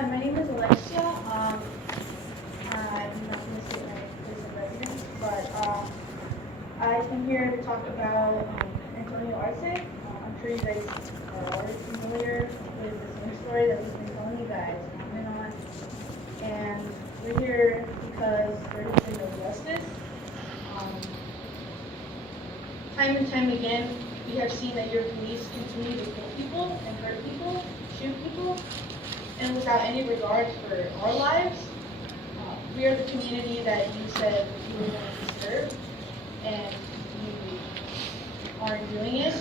Hi, my name is Alexia. I'm not going to state my place of residence, but I came here to talk about Antonio Arce. I'm sure you guys are already familiar with this news story that we've been telling you guys on and on. And we're here because there has been no justice. Time and time again, we have seen that your police continue to kill people and hurt people, shoot people, and without any regard for our lives. We are the community that you said you were going to serve, and you aren't doing it.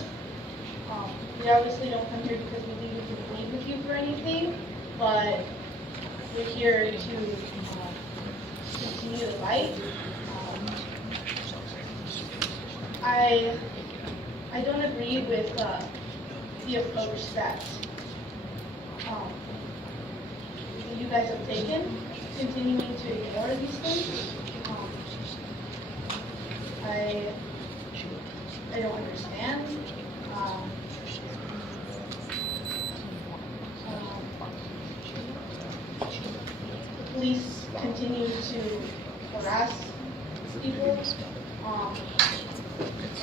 We obviously don't come here because we think we can plead with you for anything, but we're here to continue to fight. I don't agree with the approach that you guys have taken, continuing to ignore these things. I don't understand. The police continue to harass people.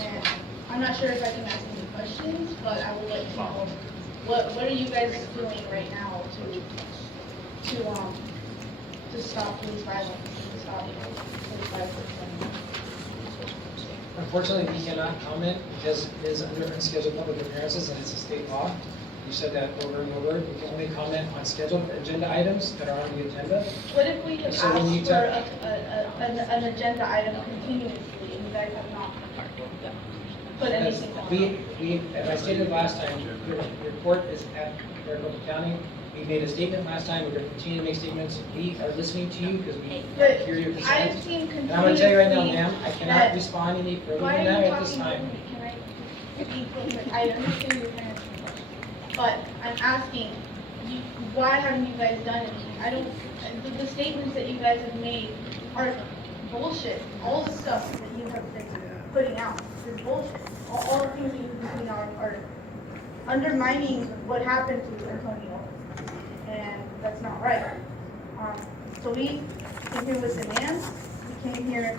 And I'm not sure if I can ask any questions, but I will let you know. What are you guys doing right now to stop police violence, to stop police violence? Unfortunately, we cannot comment because it is under unscheduled public appearances and it's a state law. You said that over and over. We can only comment on scheduled agenda items that are on the agenda. What if we have So asked when you for an agenda item continuously and you guys have not put anything on? As I stated last time, your report is at Maricopa County. We made a statement last time. We're going to continue to make statements. We are listening to you because we hear your concerns. I've seen And I'm going to tell you right now, continuously ma'am, I cannot respond any further Why than are that you at this talking to time. me? Can I speak real quick? I understand you're trying to answer my question, but I'm asking, why haven't you guys done anything? I don't, the statements that you guys have made are bullshit. All the stuff that you have been putting out is bullshit. All the things that you've been putting out are undermining what happened to Antonio, and that's not right. So we came here with demands. We came here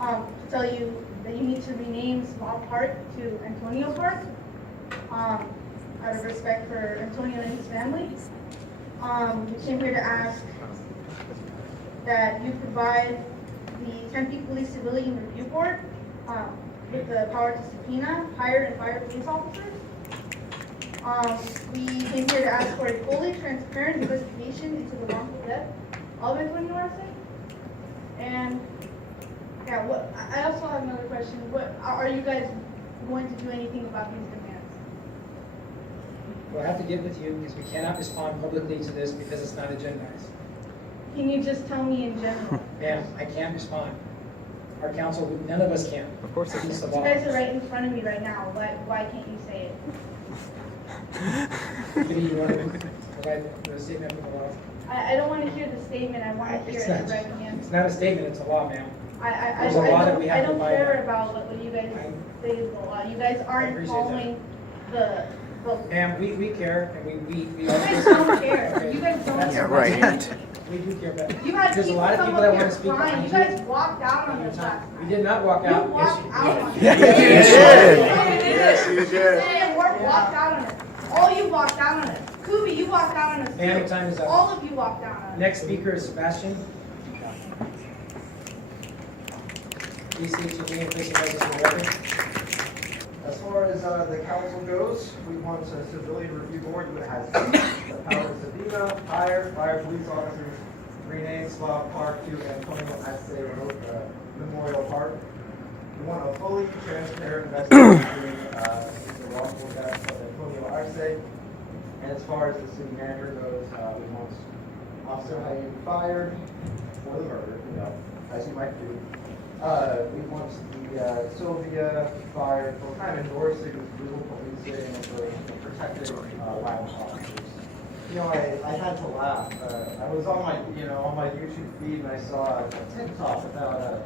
to tell you that you need to rename Small Park to Antonio Park, out of respect for Antonio and his family. We came here to ask that you provide the Tempe Police Civilian Review Board with the power to subpoena, hire, and fire police officers. We came here to ask for a fully transparent investigation into the wrongful death of Antonio Arce. And yeah, I also have another question. What are you guys going to do anything about these demands? We'll have to get with you because we cannot respond publicly to this because it's not agendized. Can you just tell me in general? Ma'am, I can't respond. Our council, none of us can. Of course I It's the You law. guys are right in front of me right now. Why can't you say it? Maybe you want to provide a statement from the law? I don't want to hear the statement. I want to hear It's it not, right hand. it's not a statement, it's a law, ma'am. I There's a law that we have to don't abide care by. about what you guys say is the law. You guys aren't appreciate following the. Ma'am, we care, and we You guys don't care. Okay. You guys don't That's care. right. We do care, but You had there's a people lot of come people up that here want to speak crying. behind You you. guys walked out on Your us time. last We time. did not walk You out. walked out on us. Yes, Yes, you did. Sam Ward walked out on us. All you walked out on us. Kubi, you walked out on us. Ma'am, too. time is up. All of you walked out on us. Next speaker is Sebastian. Please state your name and place your address on the record. As far as the council goes, we want a civilian review board that has the power to subpoena, hire, fire police officers, rename Small Park to Antonio Arce Memorial Park. We want a fully transparent investigation into the wrongful death of Antonio Arce. And as far as the city manager goes, we want Officer Hayden fired for the murder, as you might do. We want the Sylvia fired for kind of endorsing brutal policing and for protecting violent officers. I had to laugh. I was on my YouTube feed and I saw a TikTok about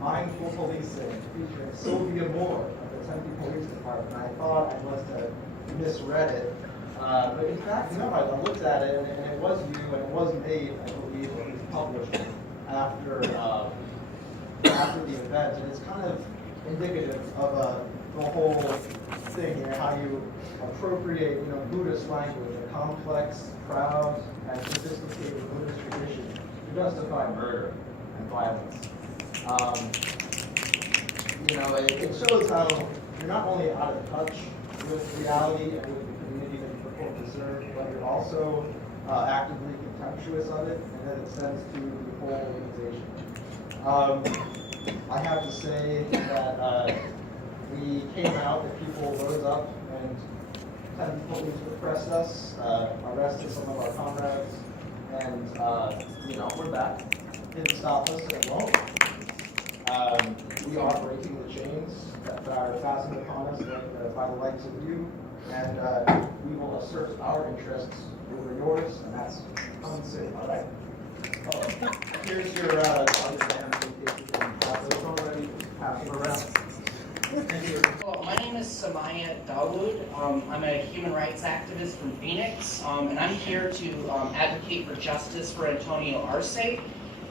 mindful policing featuring Sylvia Moore of the Tempe Police Department. I thought I must have misread it. But in fact, no, I looked at it, and it was you, and it was made, I believe, or it was published after the event, and it's kind of indicative of the whole thing, how you appropriate, Buddhist language, a complex, proud, and sophisticated Buddhist tradition to justify murder and violence. It shows how you're not only out of touch with reality and with the community that you purport to serve, but you're also actively contemptuous of it, and that extends to the whole organization. I have to say that we came out, the people rose up, and Tempe Police repressed us, arrested some of our comrades, and we're back. Didn't stop us, and it won't. We are breaking the chains that are fastened upon us by the likes of you, and we will assert our interests over yours, and that's unsafe. All right. Here's your exam. Those already passed around. Thank you. Hello, my name is Samaya Dawood. I'm a human rights activist from Phoenix, and I'm here to advocate for justice for Antonio Arce, a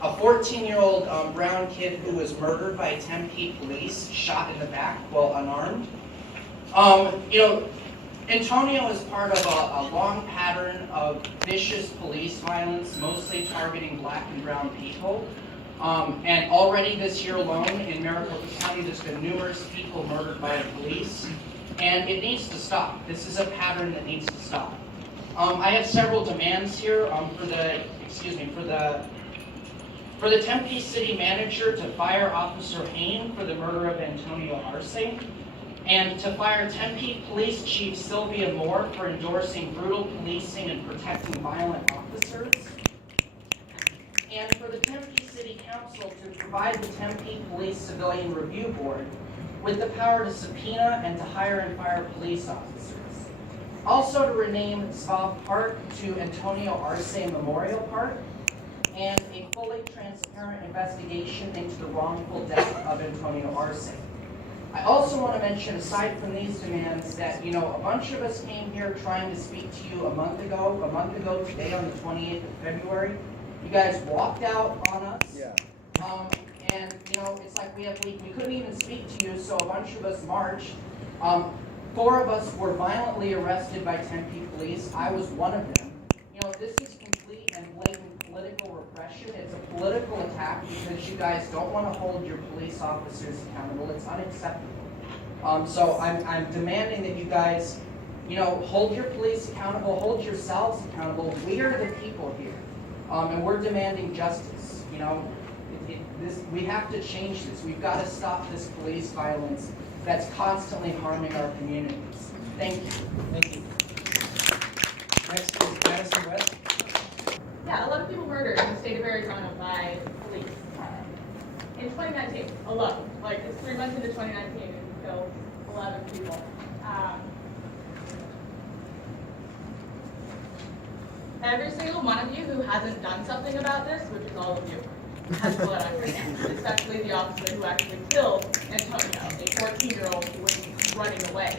14-year-old brown kid who was murdered by Tempe Police, shot in the back while unarmed. Antonio is part of a long pattern of vicious police violence, mostly targeting black and brown people. And already this year alone in Maricopa County, there's been numerous people murdered by the police, and it needs to stop. This is a pattern that needs to stop. I have several demands here for the Tempe City Manager to fire Officer Hain for the murder of Antonio Arce, and to fire Tempe Police Chief Sylvia Moore for endorsing brutal policing and protecting violent officers, and for the Tempe City Council to provide the Tempe Police Civilian Review Board with the power to subpoena and to hire and fire police officers. Also to rename Svav Park to Antonio Arce Memorial Park, and a fully transparent investigation into the wrongful death of Antonio Arce. I also want to mention, aside from these demands, that a bunch of us came here trying to speak to you a month ago today on the 28th of February. You guys walked out on us. Yeah. And it's like we couldn't even speak to you, so a bunch of us marched. 4 of us were violently arrested by Tempe Police. I was one of them. This is complete and blatant political repression. It's a political attack because you guys don't want to hold your police officers accountable. It's unacceptable. So I'm demanding that you guys, hold your police accountable, hold yourselves accountable. We are the people here, and we're demanding justice. We have to change this. We've got to stop this police violence that's constantly harming our communities. Thank you. Thank you. Next is Madison West. Yeah, a lot of people murdered in the state of Arizona by police. In 2019 alone, it's 3 months into 2019, and we killed 11 people. Every single one of you who hasn't done something about this, which is all of you, has blood on your hands, especially the officer who actually killed Antonio, a 14-year-old who was running away.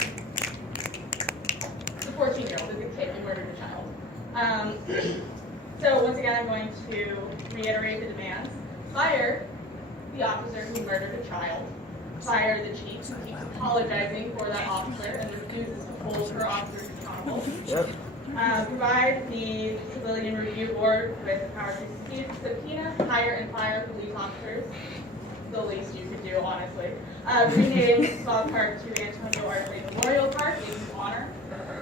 The 14-year-old is a kid who murdered a child. So once again, I'm going to reiterate the demands. Fire the officer who murdered a child. Fire the chief who keeps apologizing for that officer and refuses to hold her officers accountable. Yep. Provide the Civilian Review Board with the power to subpoena, hire, and fire police officers. The least you could do, honestly. Rename Svav Park to Antonio Arce Memorial Park in his honor.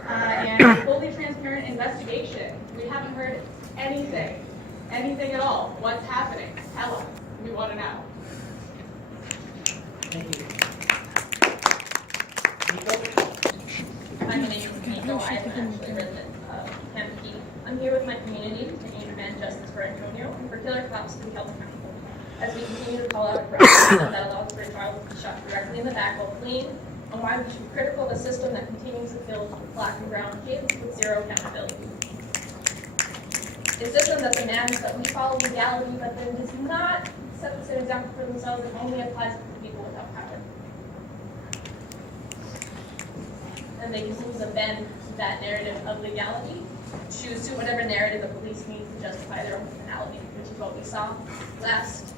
And a fully transparent investigation. We haven't heard anything at all. What's happening? Tell us. We want to know. Thank you. My name is Nico. I'm actually a resident of Tempe. I'm here with my community to demand justice for Antonio and for killer cops to be held accountable. As we continue to call out a corruption that allows for a child to be shot directly in the back while fleeing, and why we should be critical of a system that continues to kill black and brown kids with zero accountability. A system that demands that we follow legality, but then does not set this an example for themselves and only applies to the people without power. And they continue to bend that narrative of legality to suit whatever narrative the police need to justify their own criminality, which is what we saw last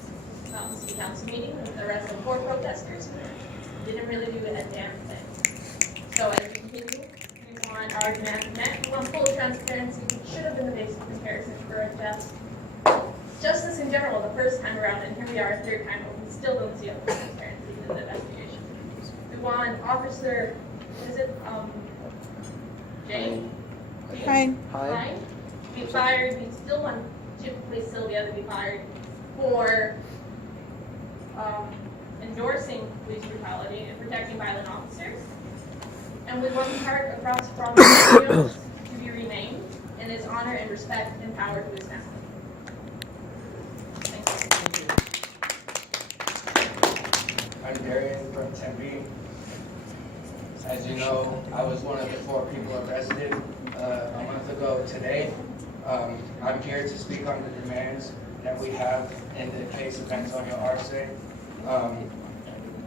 city council meeting with the arrest of 4 protesters. Didn't really do a damn thing. So as we continue, we want our demands met. We want full transparency, which should have been the basis of comparison for a justice in general the first time around, and here we are a third time, but we still don't see a full transparency in the investigation. We want Officer, is it, Jane? Fine. To be fired. We still want Tempe Police Sylvia to be fired for endorsing police brutality and protecting violent officers. And we want Park across from Antonio to be renamed in his honor and respect and power to his family. Thank you. I'm Darian from Tempe. As you know, I was one of the 4 people arrested a month ago today. I'm here to speak on the demands that we have in the case of Antonio Arce.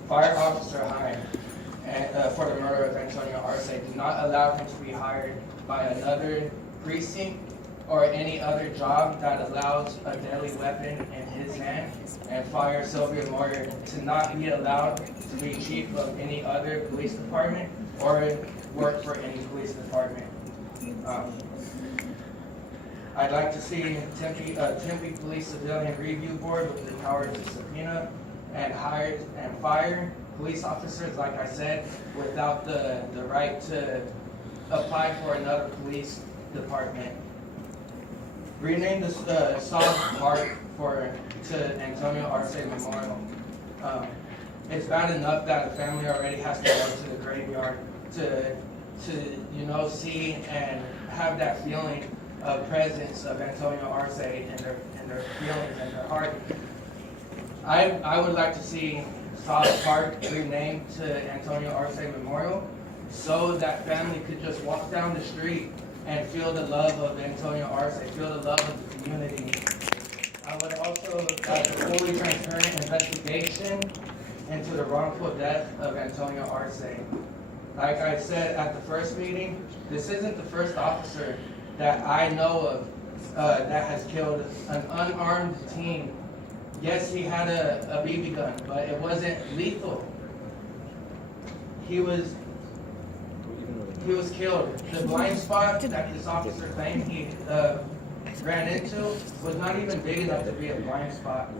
Fire Officer Hine, for the murder of Antonio Arce, do not allow him to be hired by another precinct or any other job that allows a deadly weapon in his hand, and fire Sylvia Moyer to not be allowed to be chief of any other police department or work for any police department. I'd like to see Tempe Police Civilian Review Board with the power to subpoena and hire and fire police officers, like I said, without the right to apply for another police department. Rename the South Park to Antonio Arce Memorial. It's bad enough that the family already has to go to the graveyard to see and have that feeling of presence of Antonio Arce in their feelings and their heart. I would like to see South Park renamed to Antonio Arce Memorial so that family could just walk down the street and feel the love of Antonio Arce, feel the love of the community. I would also like a fully transparent investigation into the wrongful death of Antonio Arce. Like I said at the first meeting, this isn't the first officer that I know of that has killed an unarmed teen. Yes, he had a BB gun, but it wasn't lethal. He was killed. The blind spot that this officer claimed he ran into was not even big enough to be a blind spot.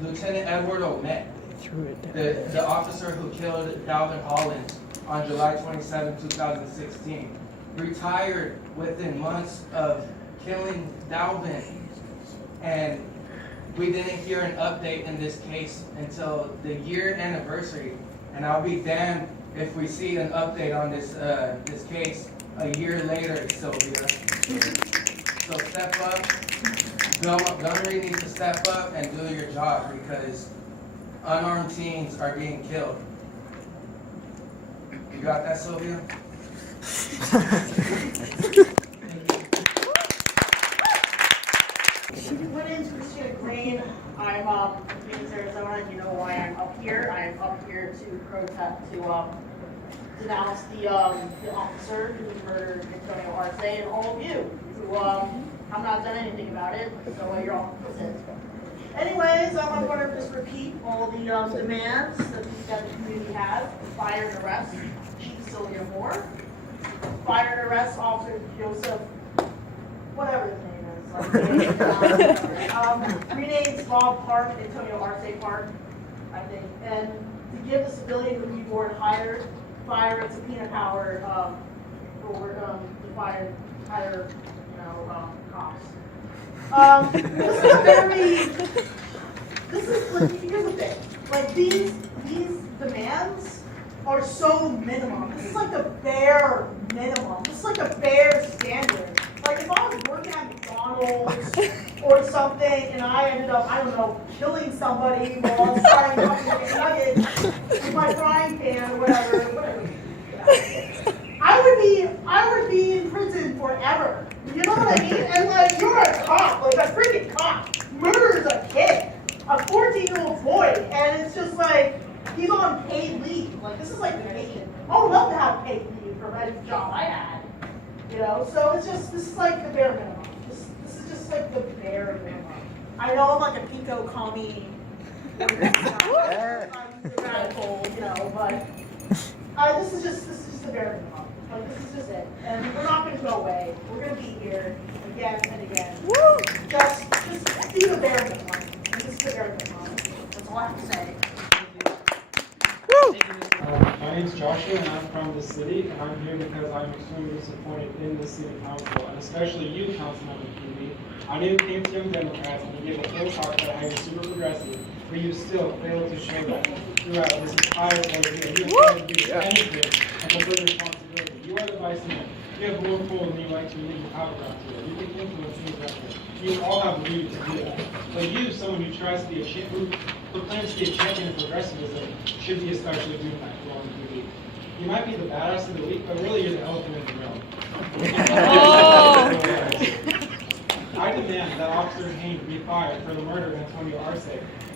Lieutenant Edward Omet, the officer who killed Dalvin Hollins on July 27, 2016, retired within months of killing Dalvin, and we didn't hear an update in this case until the year anniversary. And I'll be damned if we see an update on this case a year later, Sylvia. So step up. Gunnery needs to step up and do your job because unarmed teens are being killed. You got that, Sylvia? My name is Christina Green. I'm from Phoenix, Arizona. You know why I'm up here. I'm up here to protest, to denounce the officer who murdered Antonio Arce and all of you who have not done anything about it, so you're all complicit. Anyways, I'm going to just repeat all the demands that the community has. Fire and arrest Chief Sylvia Moore. Fire and arrest Officer Joseph, whatever his name is. Rename Bob Park, Antonio Arce Park, I think. And to give the Civilian Review Board hire and subpoena power for to hire cops. Here's the thing. Like these demands are so minimum. This is like the bare minimum. This is like a bare standard. Like if I was working at McDonald's or something and I ended up, I don't know, killing somebody while I was frying up a nugget with my frying pan or whatever. I would be in prison forever. You know what I mean? And like you're a cop, like a freaking cop, murders a kid, a 14-year-old boy, and it's just like he's on paid leave. Like this is like vacation. Oh no, preventive job I had. You know, so it's just, this is like the bare minimum. This is just like the bare minimum. I know I'm like a Pico commie. I'm the radical, you know, but this is just the bare minimum. Like, this is just it. And we're not gonna go away. We're gonna be here again and again. Woo! Just be the bare minimum. And this is the bare minimum. That's all I have to say. My name is Joshua, and I'm from the city, and I'm here because I'm extremely disappointed in the city council, and especially you, Councilmember Keeley. I know you came to Young Democrats, and you gave a full talk about how you're super progressive, but you still failed to show that throughout this entire ordeal. You have to do anything and fulfill your responsibility. You are the vice mayor. You have more pull than you like to leave the power around here. You can influence things around here. You all have the duty to do that. But you, someone who tries to be who proclaims to be a champion of progressivism, should be especially doing that on TV. You might be the badass of the week, but really you're the elephant in the room. I demand that Officer Haynes be fired for the murder of Antonio Arce.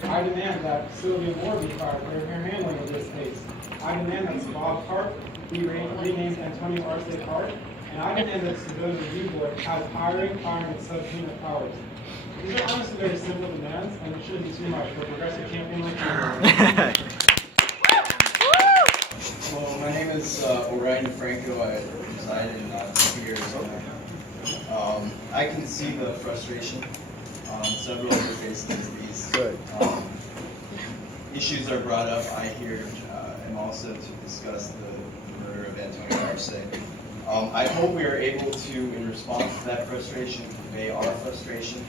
I demand that Sylvia Moore be fired for her handling of this case. I demand that Bob Park be renamed Antonio Arce Park. And I demand that the Civilian Review Board has hiring, firing, and subpoena powers. These are honestly very simple demands, and it shouldn't be too much for a progressive champion like you. Well, my name is Orion DeFranco. I reside in Tempe, Arizona. I can see the frustration on several of your faces as these issues are brought up. I here am also to discuss the murder of Antonio Arce. I hope we are able to, in response to that frustration, convey our frustration.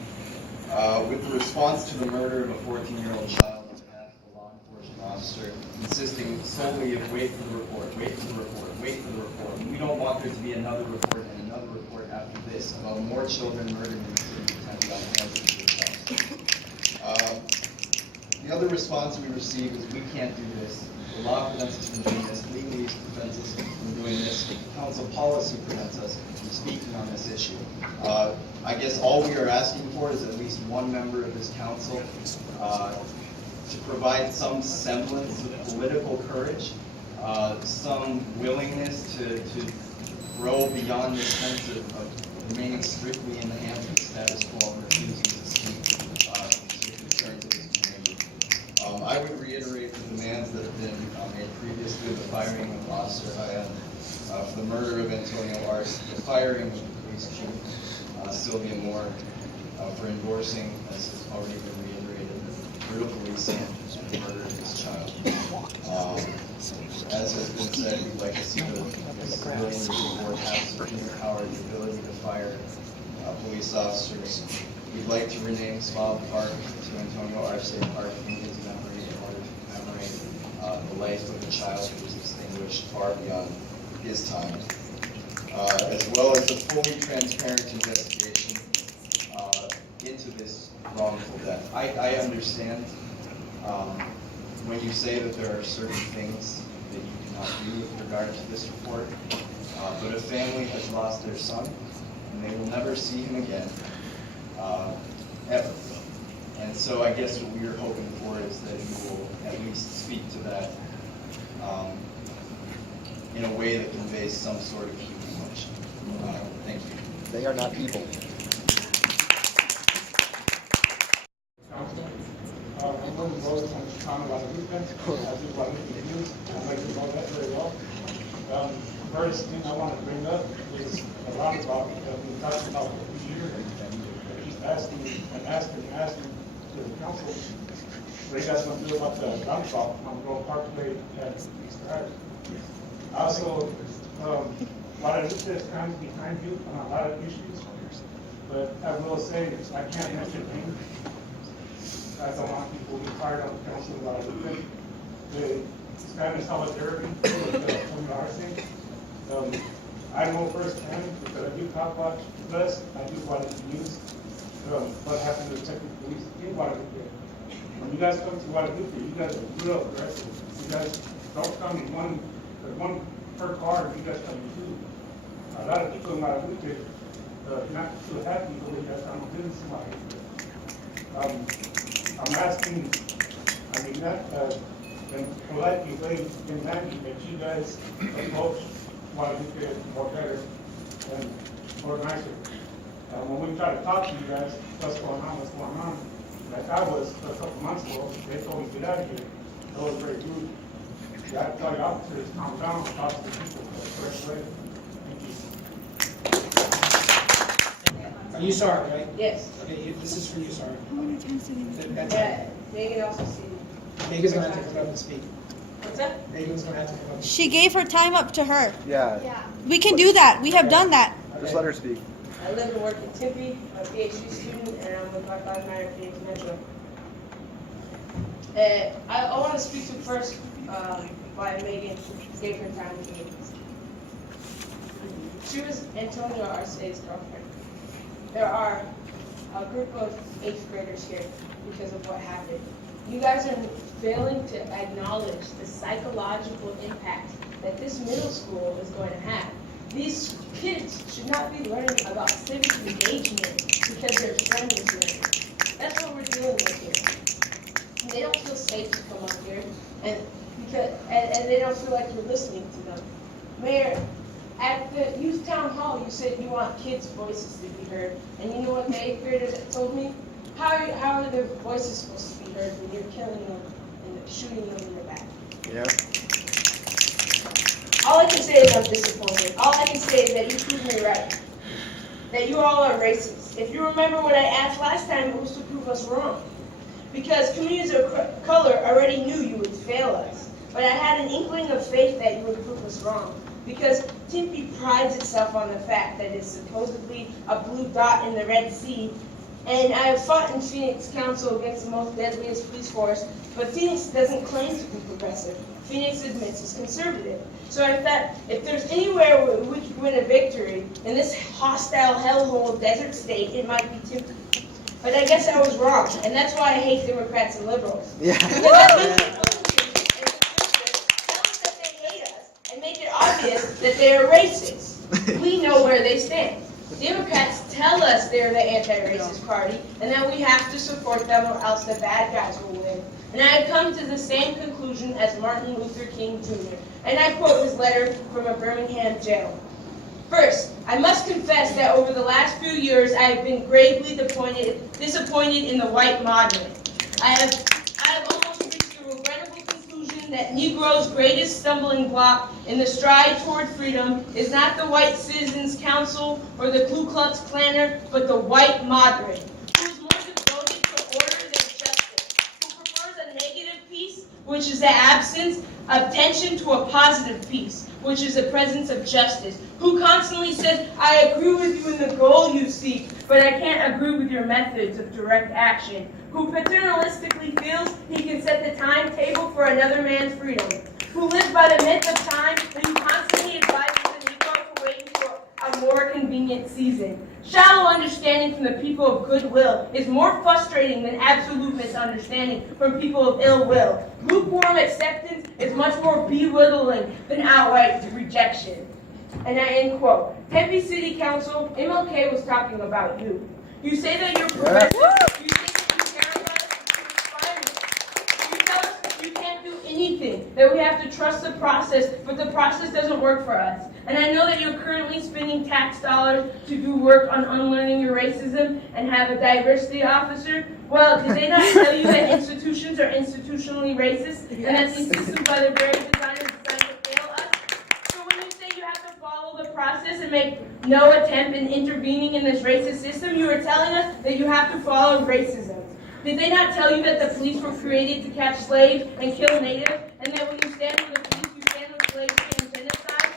With the response to the murder of a 14-year-old child on behalf of a law enforcement officer, insisting solely of wait for the report, wait for the report, wait for the report. And we don't want there to be another report and another report after this about more children murdered in the city of Tempe on the hands of this house. The other response we receive is we can't do this. The law prevents us from doing this. Legally prevents us from doing this. Council policy prevents us from speaking on this issue. I guess all we are asking for is at least one member of this council to provide some semblance of political courage, some willingness to grow beyond this sense of remaining strictly in the hands of the status quo and refusing to speak to the concerns of this community. I would reiterate the demands that have been made previously: the firing of Officer Hayan, for the murder of Antonio Arce, the firing of the police chief, Sylvia Moore, for endorsing, as has already been reiterated, brutal policing and the murder of his child. As has been said, we'd like to see the Civilian Review Board have subpoena power, the ability to fire police officers. We'd like to rename Bob Park to Antonio Arce Park in his memory in order to commemorate the life of a child who was extinguished far beyond his time. As well as a fully transparent investigation into this wrongful death. I understand when you say that there are certain things that you cannot do with regard to this report, but a family has lost their son, and they will never see him again, ever. And so I guess what we are hoping for is that you will at least speak to that in a way that conveys some sort of human emotion. Thank you. They are not people. I'm going to vote on Chicano Guadalupe, as you Guadalupe news. I'd like to know that very well. First thing I want to bring up is a roundabout that we talked about this year, and just asking to the council what you guys want to do about the roundabout on Grove Parkway at East Drive. Also, Guadalupe is kind of behind you on a lot of issues, but I will say I can't mention names. I don't want people to be fired on the council of Guadalupe. The Spanish solidarity with Antonio Arce. I know firsthand because I do cop watch Plus, I do Guadalupe News, what happened to the Tempe Police in Guadalupe. When you guys come to Guadalupe, you guys are real aggressive. You guys don't come in one per car, you guys come in two. A lot of people in Guadalupe, not too happy the way you guys come in Guadalupe. I'm asking, I mean, not in politely way demanding that you guys approach Guadalupe more better and more nicer. When we try to talk to you guys, what's going on, like I was a couple months ago, they told me to get out of here. That was very rude. You have to tell your officers, calm down, talk to the people the correct way. Thank you. Are you sorry, right? Yes. Okay, this is for you, sorry. That's Yeah, Megan also see. Megan's gonna have to come up and speak. What's that? Megan's gonna have to come up and speak. She gave her time up to her. Yeah, We can do that. We have done that. just let her speak. I live and work in Tempe, I'm a PhD student, and I'm a Black Lives Matter Phoenix Metro. I want to speak to first why Megan gave her time to me. She was Antonio Arce's girlfriend. There are a group of 8th graders here because of what happened. You guys are failing to acknowledge the psychological impact that this middle school is going to have. These kids should not be learning about civic engagement because their friend is learning. That's what we're dealing with here. And they don't feel safe to come up here, and they don't feel like you're listening to them. Mayor, at the youth town hall, you said you want kids' voices to be heard, and you know what the 8th graders told me? How are their voices supposed to be heard when you're killing them and shooting them in the back? Yeah. All I can say is I'm disappointed. All I can say is that you proved me right. That you all are racist. If you remember what I asked last time, it was to prove us wrong. Because communities of color already knew you would fail us. But I had an inkling of faith that you would prove us wrong. Because Tempe prides itself on the fact that it's supposedly a blue dot in the Red Sea. And I have fought in Phoenix Council against the most deadliest police force, but Phoenix doesn't claim to be progressive. Phoenix admits it's conservative. So I thought if there's anywhere where we could win a victory in this hostile hellhole desert state, it might be Tempe. But I guess I was wrong, and that's why I hate Democrats and liberals. Yeah. Because that means people tell us that they hate us and make it obvious that they are racist. We know where they stand. Democrats tell us they're the anti-racist party and that we have to support them or else the bad guys will win. And I have come to the same conclusion as Martin Luther King Jr. And I quote his letter from a Birmingham jail. First, I must confess that over the last few years I have been gravely disappointed in the white moderate. I have almost reached the regrettable conclusion that Negro's greatest stumbling block in the stride toward freedom is not the White Citizens Council or the Ku Klux Klaner, but the white moderate, who is more devoted to order than justice, who prefers a negative peace, which is the absence of tension, to a positive peace, which is the presence of justice, who constantly says, I agree with you in the goal you seek, but I can't agree with your methods of direct action, who paternalistically feels he can set the timetable for another man's freedom, who lives by the myth of time and who constantly advises the Negro to wait until a more convenient season. Shallow understanding from the people of goodwill is more frustrating than absolute misunderstanding from people of ill will. Lukewarm acceptance is much more belittling than outright rejection. And I end quote. Tempe City Council, MLK was talking about you. You say that you're progressive. You say that you care about us. You inspire me. You tell us you can't do anything, that we have to trust the process, but the process doesn't work for us. And I know that you're currently spending tax dollars to do work on unlearning your racism and have a diversity officer. Well, did they not tell you that institutions are institutionally racist and that these systems by their very design are designed to fail us? So when you say you have to follow the process and make no attempt in intervening in this racist system, you are telling us that you have to follow racism. Did they not tell you that the police were created to catch slaves and kill natives, and that when you stand with the police, you stand with slavery and genocide?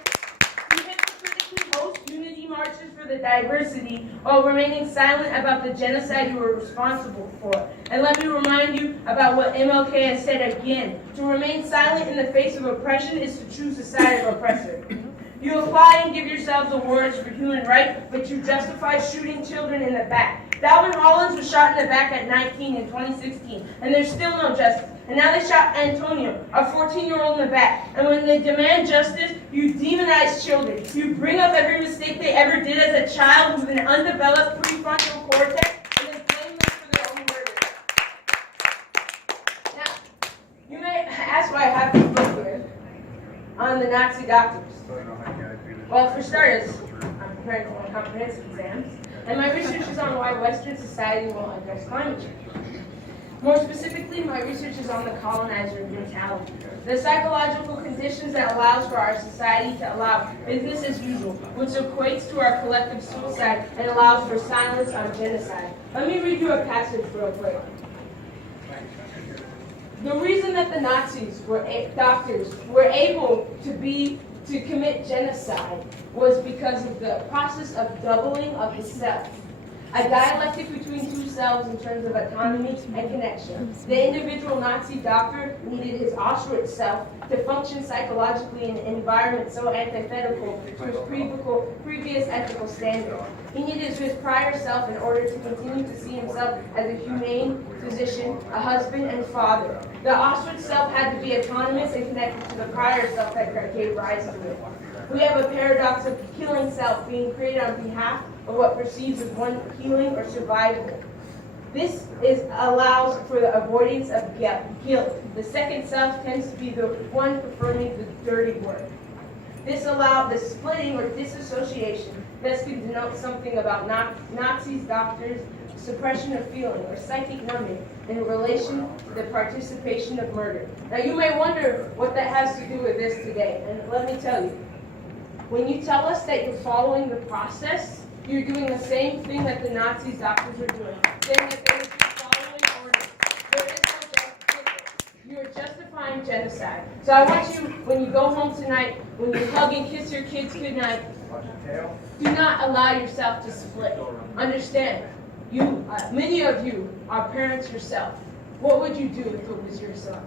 You hypocritically host unity marches for the diversity while remaining silent about the genocide you were responsible for. And let me remind you about what MLK has said again. To remain silent in the face of oppression is to choose the side of oppressor. You apply and give yourselves awards for human rights, but you justify shooting children in the back. Dalvin Hollins was shot in the back at 19 in 2016, and there's still no justice. And now they shot Antonio, a 14-year-old in the back. And when they demand justice, you demonize children. You bring up every mistake they ever did as a child with an undeveloped prefrontal cortex, and then blame them for their own murder. Now, you may ask why I have this book here on the Nazi doctors. Well, for starters, I'm preparing for my comprehensive exams, and my research is on why Western society won't address climate change. More specifically, my research is on the colonizer mentality, the psychological conditions that allows for our society to allow business as usual, which equates to our collective suicide and allows for silence on genocide. Let me read you a passage real quick. The reason that the Nazis doctors were able to commit genocide was because of the process of doubling of the self. A dialectic between two selves in terms of autonomy and connection. The individual Nazi doctor needed his Auschwitz self to function psychologically in an environment so antithetical to his previous ethical standard. He needed his prior self in order to continue to see himself as a humane physician, a husband, and father. The Auschwitz self had to be autonomous and connected to the prior self that gave rise to it. We have a paradox of killing self being created on behalf of what perceives as one healing or survival. This allows for the avoidance of guilt. The second self tends to be the one performing the dirty work. This allowed the splitting or disassociation. This can denote something about Nazis, doctors, suppression of feeling, or psychic numbing in relation to the participation of murder. Now you may wonder what that has to do with this today, and let me tell you. When you tell us that you're following the process, you're doing the same thing that the Nazis doctors were doing, saying that they were just following orders. There is no justice. You are justifying genocide. So I want you, when you go home tonight, when you hug and kiss your kids goodnight, do not allow yourself to split. Understand, many of you are parents yourself. What would you do if it was your son?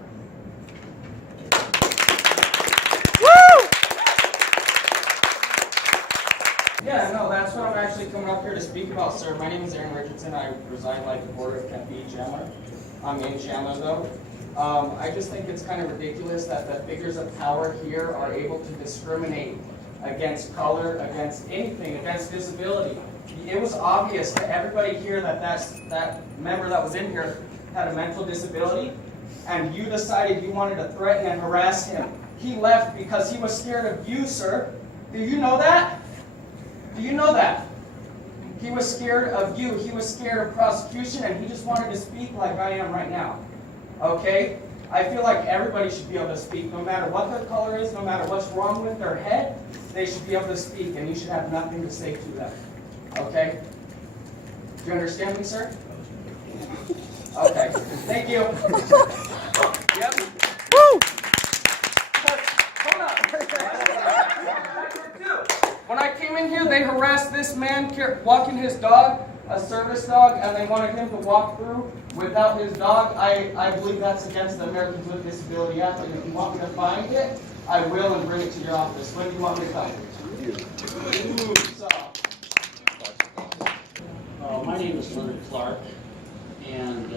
Yeah, no, that's what I'm actually coming up here to speak about, sir. My name is Aaron Richardson. I reside like the border of Tempe, Chandler. I'm in Chandler, though. I just think it's kind of ridiculous that the figures of power here are able to discriminate against color, against anything, against disability. It was obvious to everybody here that that member that was in here had a mental disability, and you decided you wanted to threaten and harass him. He left because he was scared of you, sir. Do you know that? Do you know that? He was scared of you. He was scared of prosecution, and he just wanted to speak like I am right now. Okay? I feel like everybody should be able to speak, no matter what their color is, no matter what's wrong with their head, they should be able to speak, and you should have nothing to say to them. Okay? Do you understand me, sir? Okay. Thank you. Yep. Woo! Hold on. When I came in here, they harassed this man walking his dog, a service dog, and they wanted him to walk through without his dog. I believe that's against the Americans with Disability Act, and if you want me to find it, I will and bring it to your office. When do you want me to find it? My name is Leonard Clark, and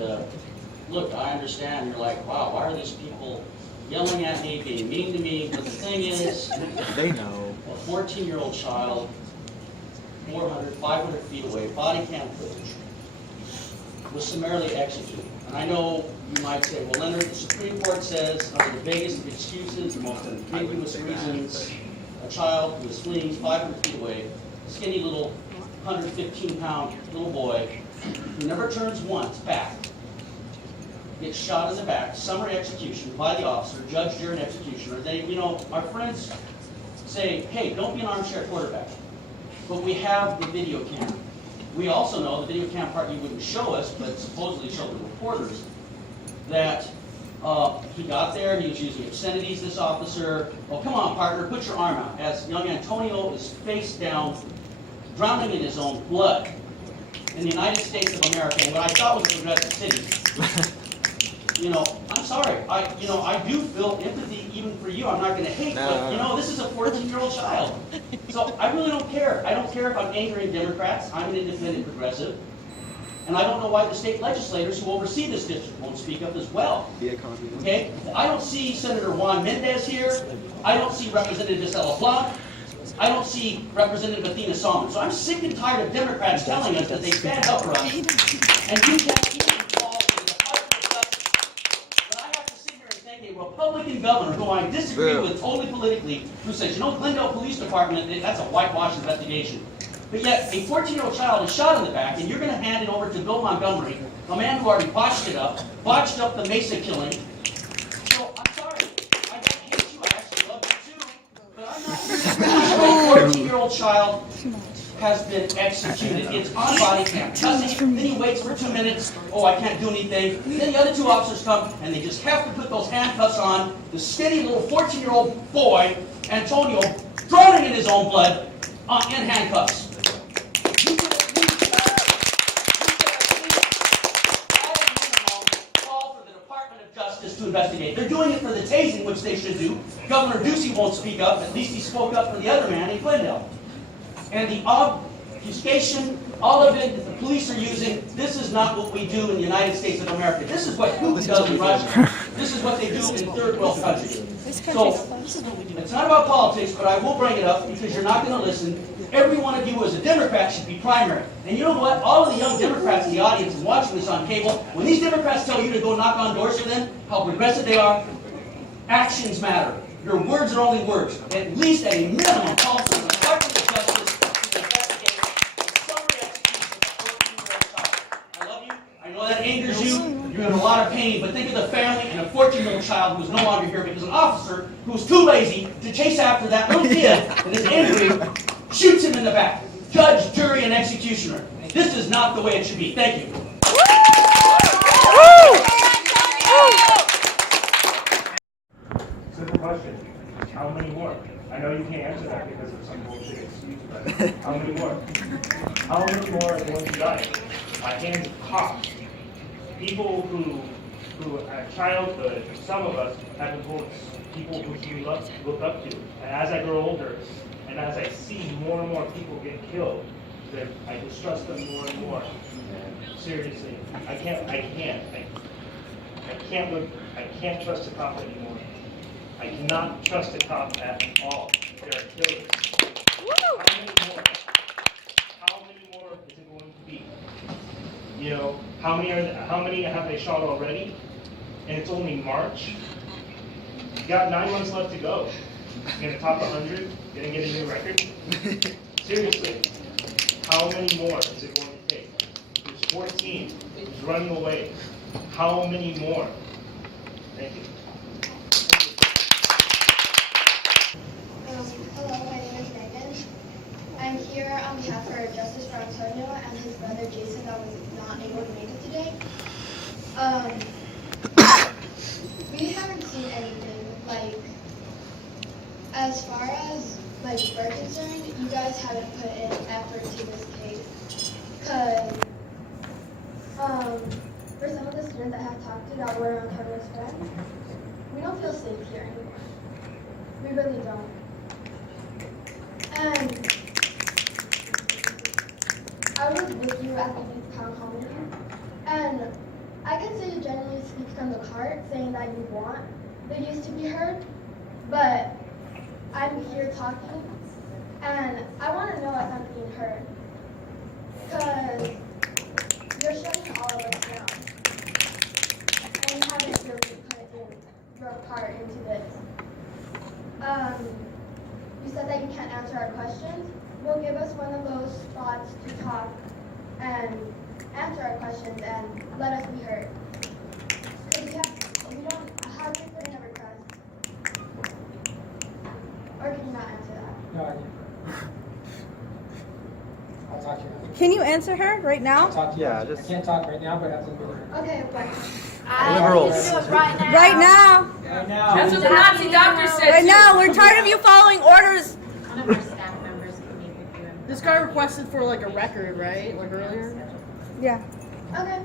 look, I understand you're like, wow, why are these people yelling at me, being mean to me? But the thing is, they know. A 14-year-old child, 500 feet away, body cam footage, was summarily executed. And I know you might say, well, Leonard, the Supreme Court says, under the vaguest of excuses, the most ambiguous reasons, a who was fleeing 500 feet away, a skinny little 115-pound little boy, who never turns once back, gets shot in the back, summary execution by the officer, judge, jury, and executioner. They, our friends say, hey, don't be an armchair quarterback. But we have the video camera. We also know, the video cam part you wouldn't show us, but supposedly showed the reporters, that he got there, he was using obscenities, this officer. Oh, come on, partner, put your arm out. As young Antonio is face down, drowning in his own blood in the United States of America, and what I thought was a progressive city. I'm sorry. I do feel empathy even for you. I'm not going to hate, but this is a 14-year-old child. So I really don't care. I don't care if I'm angering Democrats. I'm an independent progressive. And I don't know why the state legislators who oversee this district won't speak up as well. Okay? I don't see Senator Juan Mendez here. I don't see Representative Gisela Blanc. I don't see Representative Athena Salmon. So I'm sick and tired of Democrats telling us that they stand up for us. And you can't even call for the Department of Justice. But I have to sit here and think a Republican governor who I disagree with totally politically, who says, you know, Glendale Police Department, that's a whitewash investigation. But yet, a 14-year-old child is shot in the back, and you're going to hand it over to Bill Montgomery, a man who already botched it up, botched up the Mesa killing. So, I'm sorry. I don't hate you. I actually love you too. But I'm not here to a 14-year-old child has been executed. It's on body cam. Then he waits for 2 minutes. Oh, I can't do anything. Then the other two officers come, and they just have to put those handcuffs on the skinny little 14-year-old boy, Antonio, drowning in his own blood, in handcuffs. You could at least call for the Department of Justice to investigate. They're doing it for the tasing, which they should do. Governor Ducey won't speak up. At least he spoke up for the other man in Glendale. And the obfuscation, all of it that the police are using, this is not what we do in the United States of America. This is what Putin does in Russia. This is what they do in third world countries. So, it's not about politics, but I will bring it up because you're not going to listen. Every one of you as a Democrat should be primary. And you know what? All of the young Democrats in the audience and watching this on cable, when these Democrats tell you to go knock on doors for them, how progressive they are, actions matter. Your words are only words. At least at a minimum, call for the Department of Justice to investigate the summary execution of a 14-year-old child. I love you. I know that angers you. You're in a lot of pain, but think of the family and a 14-year-old child who's no longer here because an officer who was too lazy to chase after that little kid that is angry shoots him in the back. Judge, jury, and executioner. This is not the way it should be. Thank you. Simple question. How many more? I know you can't answer that because of some bullshit excuse, but how many more? How many more are going to die by hands of cops? People who at childhood, some of us have been told people who we look up to. And as I grow older, and as I see more and more people get killed, that I distrust them more and more. Seriously, I can't trust a cop anymore. I cannot trust a cop at all. They are killers. How many more? How many more is it going to be? You know, how many have they shot already? And it's only March. You got 9 months left to go. You're gonna top 100. Gonna get a new record. Seriously, how many more is it going to take? There's 14 who's running away. How many more? Thank you. Hello, my name is Megan. I'm here on behalf of Justice for Antonio and his brother Jason that was not able to make it today. We haven't seen anything, like, as far as, like, we're concerned, you guys haven't put in effort to this case. Because, for some of the students I have talked to that were Antonio's friends, we don't feel safe here anymore. We really don't. And I was with you at the youth town hall meeting, and I can say you genuinely speak from the heart, saying that you want the youth to be heard, but I'm here talking, and I want to know if I'm being heard, because you're shutting all of us down, and you haven't really put in your part into this. You said that you can't answer our questions. Well, give us one of those spots to talk and answer our questions and let us be heard. Because we don't have to put in a request. Or can you not answer that? No, I can't. I'll talk to you. Can you answer her right now? I'll talk to you. I can't talk right now, but I have to do it. Okay, what? Liberals. Right now. Right now. Right now. That's what the Nazi doctor said. Right now. We're tired of you following orders. One of our staff members can meet with you. This guy requested for like a record, right? Like earlier? Yeah. Okay.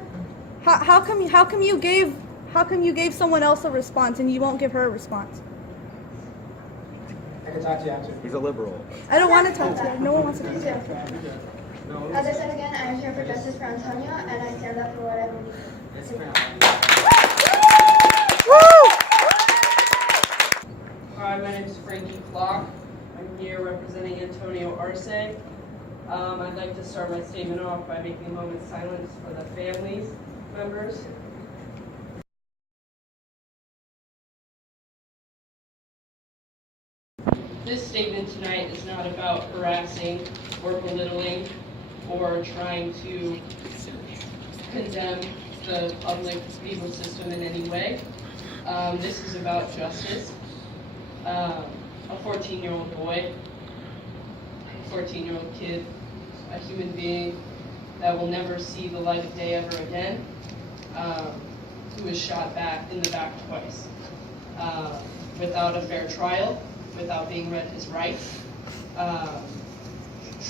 How come you gave someone else a response and you won't give her a response? I can talk to you after. He's a liberal. I don't want to talk to you. No one wants to talk to you. As I said again, I'm here for justice for Antonio, and I stand up for what I believe. Hi, my name is Frankie Clock. I'm here representing Antonio Arce. I'd like to start my statement off by making a moment's silence for the families members this statement tonight is not about harassing or belittling or trying to condemn the public legal system in any way. This is about justice. A 14-year-old boy, a 14-year-old kid, a human being that will never see the light of day ever again, who was shot in the back twice, without a fair trial, without being read his rights,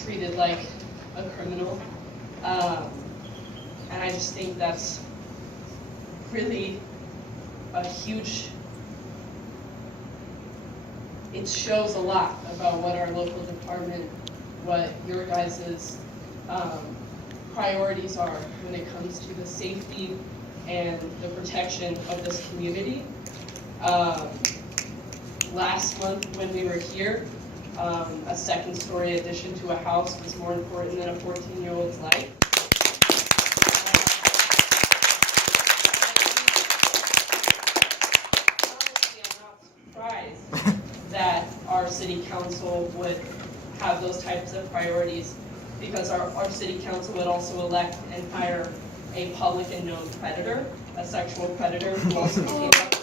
treated like a criminal. And I just think that's really a huge, it shows a lot about what our local department, what your guys' priorities are when it comes to the safety and the protection of this community. Last month when we were here, a second-story addition to a house was more important than a 14-year-old's life. Honestly, I'm not surprised that our city council would have those types of priorities, because our city council would also elect and hire a public and known predator, a sexual predator who also came up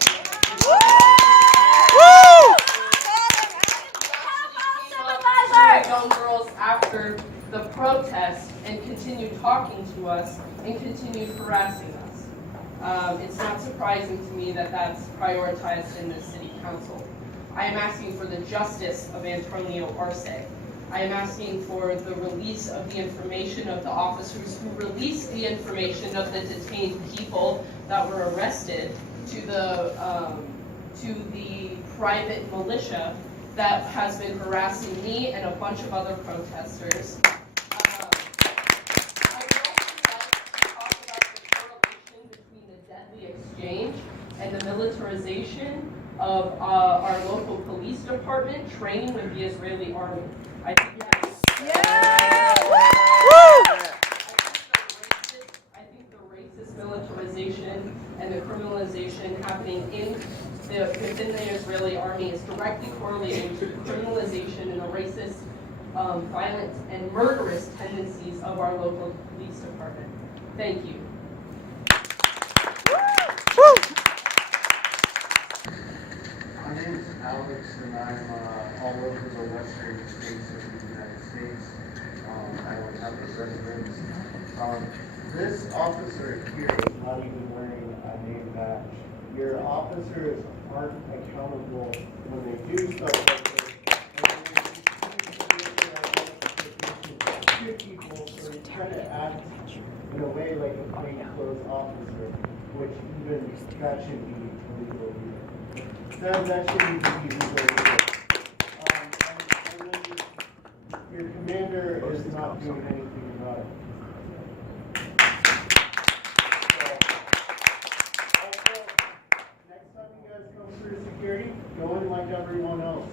young girls after the protest and continued talking to us and continued harassing us. It's not surprising to me that that's prioritized in the city council. I am asking for the justice of Antonio Arce. I am asking for the release of the information of the officers who released the information of the detained people that were arrested to the private militia that has been harassing me and a bunch of other protesters. I would also like to talk about the correlation between the deadly exchange and the militarization of our local police department training with the Israeli army. I think the racist militarization and the criminalization happening within the Israeli army is directly correlated to the criminalization and the racist, violent, and murderous tendencies of our local police department. Thank you. My name is Alex, and I'm all over the western states of the United States. I don't have a residence. This officer here is not even wearing a name badge. Your officers aren't accountable when they do stuff like this. And they people, so you try to act in a way like a plainclothes officer, which even that should be illegal either. That shouldn't even be legal either. And your commander is not doing anything about it. Security, go in like everyone else.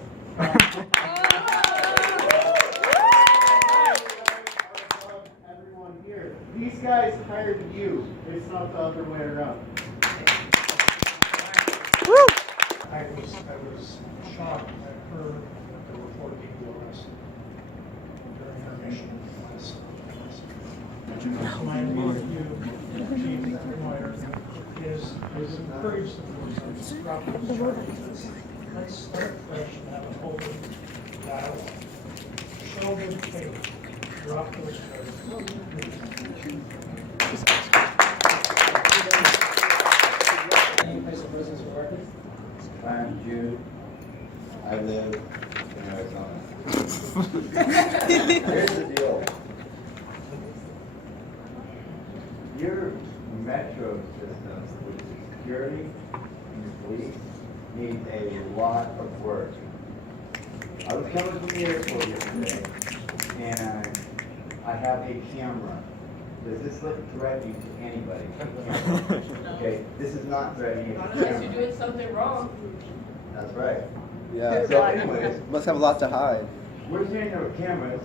Everyone here. These guys hired you. It's not the other way around. I was shocked. I heard that there were 4 people arrested during our mission last. My immediate view, Chief Meyer, is encourage the forces to drop those charges. Let's start fresh and have an open dialogue. Show good faith. Drop those charges. Any place of business for record? I'm Jude. I live in Arizona. Here's the deal. Your metro system, which is security and police, needs a lot of work. I was coming from the airport yesterday, and I have a camera. Does this look threatening to anybody? Okay, this is not threatening. It's a Unless camera. you're doing something wrong. That's right. Yeah. So anyways, Must have a lot to hide. we're saying there were cameras.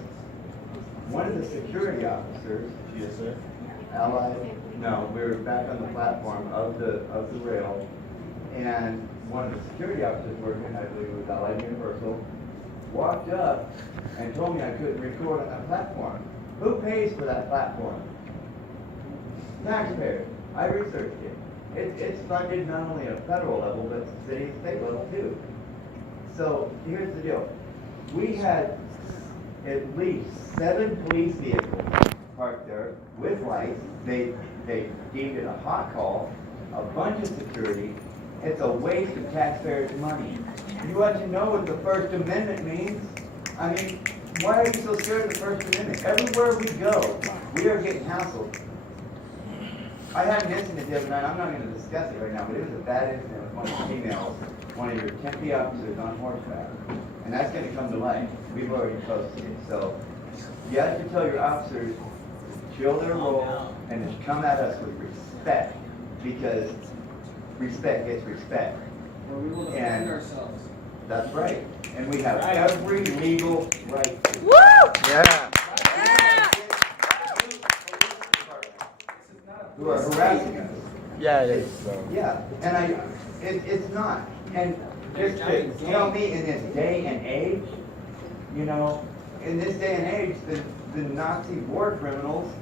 One of the security officers, Yes, sir. allied, no, we were back on the platform of the rail, and one of the security officers working, I believe it was Allied Universal, walked up and told me I couldn't record on that platform. Who pays for that platform? Taxpayers. I researched it. It's funded not only at a federal level, but city and state level too. So here's the deal. We had at least 7 police vehicles parked there with lights. They deemed it a hot call, a bunch of security. It's a waste of taxpayers' money. You want to know what the First Amendment means? I mean, why are you so scared of the First Amendment? Everywhere we go, we are getting hassled. I had an incident the other night, I'm not going to discuss it right now, but it was a bad incident with one of the females, one of your Tempe officers on horseback. And that's going to come to light. We've already posted it. So you have to tell your officers to chill their roll and to come at us with respect, because respect gets respect. Well, we will defend ourselves. That's right. And we have every legal right to. Woo! Yeah. Who are harassing us. Yeah, it is. Yeah, and it's not. And just to tell me in this day and age, you know, in this day and age, the Nazi war criminals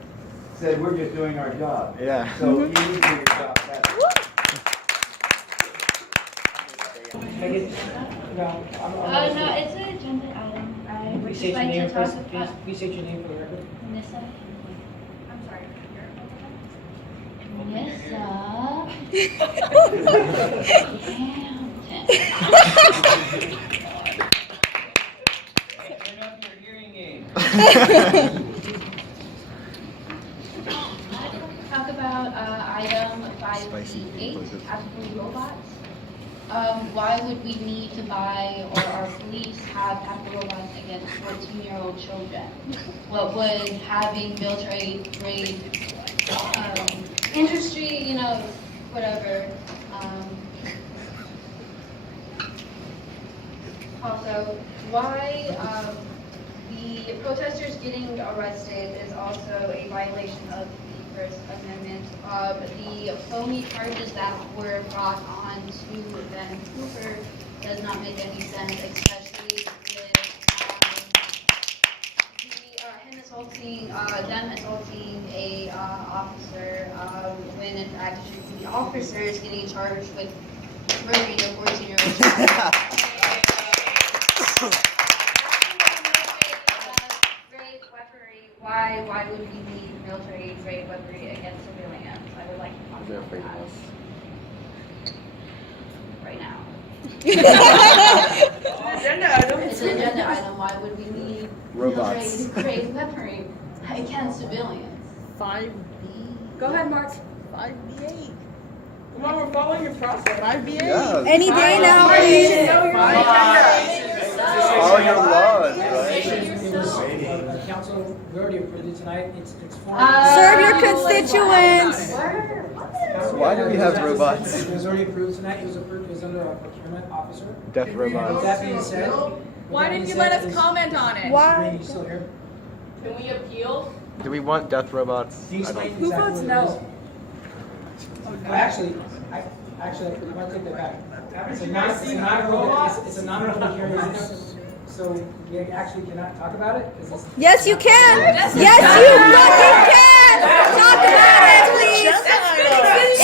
said we're just doing our job. Yeah. So you need to do your job better. No, it's an agenda item. I would Please state your like name to talk first. about. Please state your name for the record. Nissa. I'm sorry. Turn up your hearing aid. Talk about item 5B8, Apple robots. Why would we need to buy, or our police have Apple robots against 14-year-old children? What would having military grade industry, you know, whatever. Also, why the protesters getting arrested is also a violation of the First Amendment. The phony charges that were brought on to Vancouver does not make any sense, especially with him assaulting, them assaulting a officer, when in fact it should be officers getting charged with murdering a 14-year-old child. Grade weaponry. Why would we need military grade weaponry against civilians? I would like to talk about that right now. Agenda item. It's an agenda item. Why would we need Robots. military grade weaponry against civilians? 5B. Go ahead, Mark. 5B8. Come on, we're following your process. 5B8. Yeah. Any day now, please. Follow your laws, right? Council, we already approved it tonight. It's for. Serve your constituents. Why do we have robots? It was already approved tonight. It was approved. It was under a procurement officer. Death With robots. that being said. Why didn't you let us comment on it? Why? You still here? Can we appeal? Do we want death robots? Can you explain Who exactly votes what no? it is? Actually, I want to take that back. It's a non-public hearing. So we actually cannot talk about it? Is this? Yes, you can. Yes, you fucking can. Talk about it, please.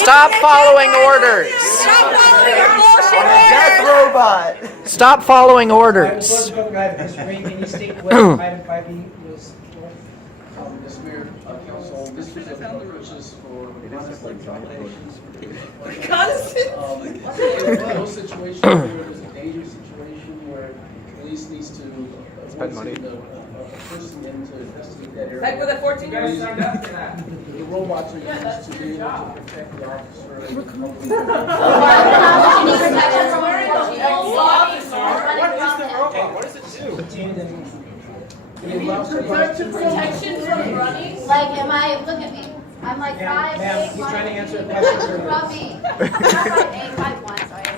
Stop following orders. Stop following your bullshit Death orders. robot. Stop following All right, orders. let's go to item. Mr. Green, can you state what item 5B was for? Yes, Mayor, Council, this is a purchase for like accommodations. Those situations where there's a dangerous situation where police needs to Spend money. a person in to investigate that area. Like with a 14-year-old signed up for that. The robots are used to be able to protect the officer. What does it do? Protection from running? Like, look at me. I'm like Ma'am, 5'8". he's trying to answer a question. From me. I'm 5'8", 5'1", sorry.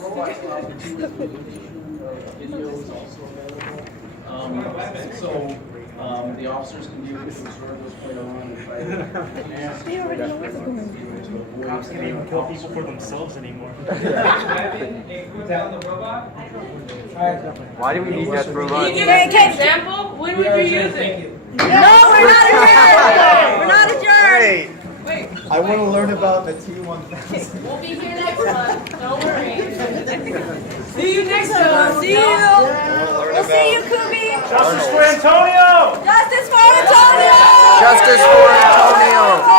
Robots allow continuous communication, video is also available. So, the officers can do is absorb those later on and fight. Cops can't even kill people for themselves anymore. Why do we need death robots? Can you give us an example? When would you use it? No, we're not adjourned. We're not adjourned. Wait, I want to learn about the T-1000. We'll be here next month, don't worry. See you next month. See you. We'll see you, Kubi. Justice for Antonio! Justice for Antonio. Justice for Antonio.